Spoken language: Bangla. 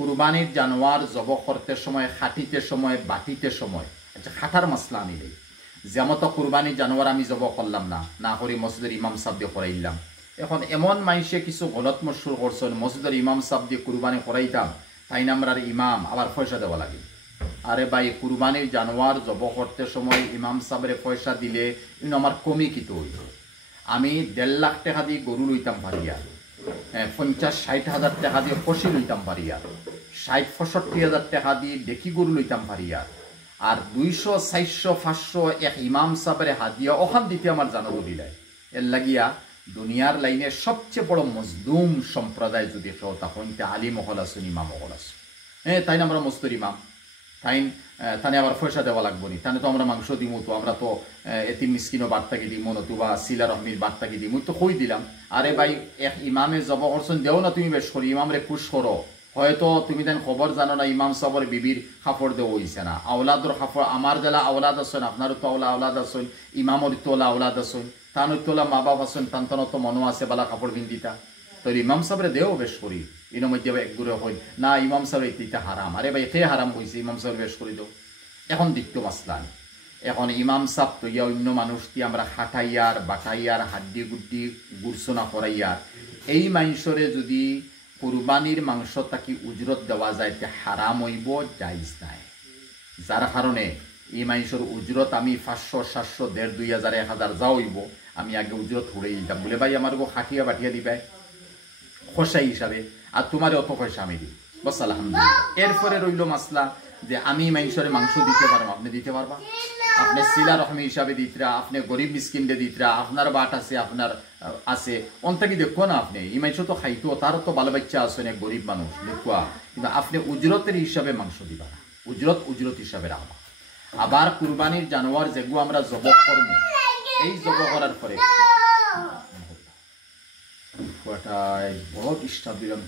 কুরবানির জানোয়ার জব করতে সময়, খাটিতে সময়, বাটিতে সময়, আচ্ছা খাটার মাসলা আনিলে যেমত কুরবানির জানোয়ার আমি জব করলাম না করি মসজিদের ইমাম সাহেব দিয়ে করাইলাম। এখন এমন মানুষে কিছু গলত মশুর করছেন, মসজিদের ইমাম সাহেব দিয়ে কুরবানি করাইতাম, তাই নামরার ইমাম আবার পয়সা দেওয়া লাগে। আরে ভাই, কুরবানির জানোয়ার জব করতে সময় ইমাম সাহেবের পয়সা দিলে ইন আমার কমি কিতো হইল। আমি 1.5 লাখ টাকা দিয়ে গরু লইতাম পারিয়া, 50-60 হাজার টাকা দিয়ে পশি লইতাম পারিয়া, 60-65 হাজার টাকা দিয়ে ডেকি গরু লইতাম পারিয়া, আর 200, 400, 500 এক ইমাম সাহেবের হাদিয়া ওখান দিতে আমার জানো দিলাই। এর লাগিয়া দুনিয়ার লাইনে সবচেয়ে বড় মজলুম সম্প্রদায় যদি কেউ তখন আলিম মহল আসুন, ইমাম মহল আসুন। তাই না আমরা মস্তর ইমাম, তাই আবার পয়সা দেওয়া লাগবো নি, তাহলে তো আমরা মাংস দিমু, তো আমরা তো এতিম মিসকিনও বার্তাকে দিমু, নতুবা সিলা রহমির বার্তাকে দিমু, তো কই দিলাম। আরে ভাই, এক ইমামে জব করছেন, দেও না তুমি বেশ করি, ইমামরে খুশ করো। হয়তো তুমি দেন খবর জানো না ইমাম সাহর বিবির কাপড় দেওয়া হইছে না, আওলাদর কাপড়, আমার জেলা আওলাদ আসেন, আপনারও তো আওলাদ আসেন, ইমামর তোলা আওলাদ আসেন, তানোর তোলা মা বাপ আসেন, তান্তন তো মনো আছে বালা কাপড় বিন্দিতা, তো ইমাম সাহেবরে দেও বেশ করি। ইনো মধ্যে একগুড়ে হই না ইমাম সাহেব এইটা হারাম, আরে ভাই কে হারাম হয়েছে, ইমাম সাহেব বেশ করে দেও। এখন দ্বিতীয় মাসলা, এখন ইমাম সাহেব তো ইয়া অন্য মানুষ দিয়ে আমরা খাটাইয়ার বাটাইয়ার হাড্ডি গুড্ডি গুড়সোনা করাইয়ার, এই মাংসরে যদি কুরবানির মাংস তাকে উজরত দেওয়া যায় তে হারাম হইব, জাইজ নাই। যার কারণে এই মাংসর উজরত আমি 500, 700, 1,500, 2,000, 1,000 যা হইব, আমি আগে উজরত হড়েই দিতাম, বলে ভাই আমার গো খাটিয়া বাটিয়া দিবে খসাই হিসাবে, আর তোমার অত পয়সা আমি দিই, বস আলহামদুলিল্লাহ। এরপরে রইল মাসলা যে আমি মাংসরে মাংস দিতে পারবো, আপনি দিতে পারবা, আপনি সিলা রহমি হিসাবে দিতরা, আপনি গরিব মিসকিনদের দিতরা, আপনার বাট আছে, আপনার আছে, অন্তাকি দেখো না, আপনি এই মাংস তো খাইতো, তারও তো ভালো বাচ্চা আছে, এক গরিব মানুষ দেখুয়া, কিন্তু আপনি উজরতের হিসাবে মাংস দিবা না, উজরত হিসাবে রাখবা। আবার কুরবানির জানোয়ার যেগুলো আমরা জবক করবো, এই জবক করার পরে বহুত ইস্টা দিলাম